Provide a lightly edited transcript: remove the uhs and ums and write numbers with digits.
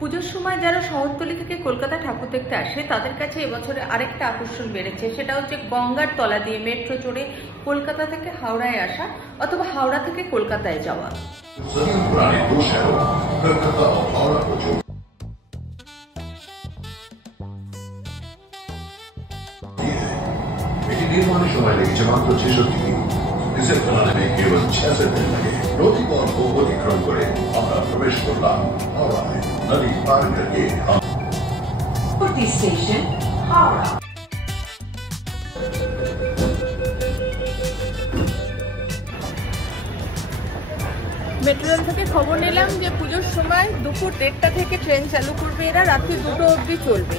পুজোর সময় যারা শহরতলি থেকে কলকাতা ঠাকুর দেখতে আসে তাদের কাছে এবছরে আরেকটা আকর্ষণ বেড়েছে, সেটা হচ্ছে গঙ্গার তলা দিয়ে মেট্রো চড়ে কলকাতা থেকে হাওড়ায় আসা অথবা হাওড়া থেকে কলকাতায় যাওয়া। এটি নির্মাণের সময় লেগেছে মাত্র 66 দিন। ডিজেল চালানো কেবল 66 দিন লাগে। নদী পথ অতিক্রম করে আমরা প্রবেশ করলাম হাওড়ায়। নদী পার করকে স্টেশন হাওড়া। মেট্রো রেল থেকে খবর নিলাম যে পুজোর সময় দুপুর 1:30 থেকে ট্রেন চালু করবে, এরা রাত্রি 2টো অবধি চলবে।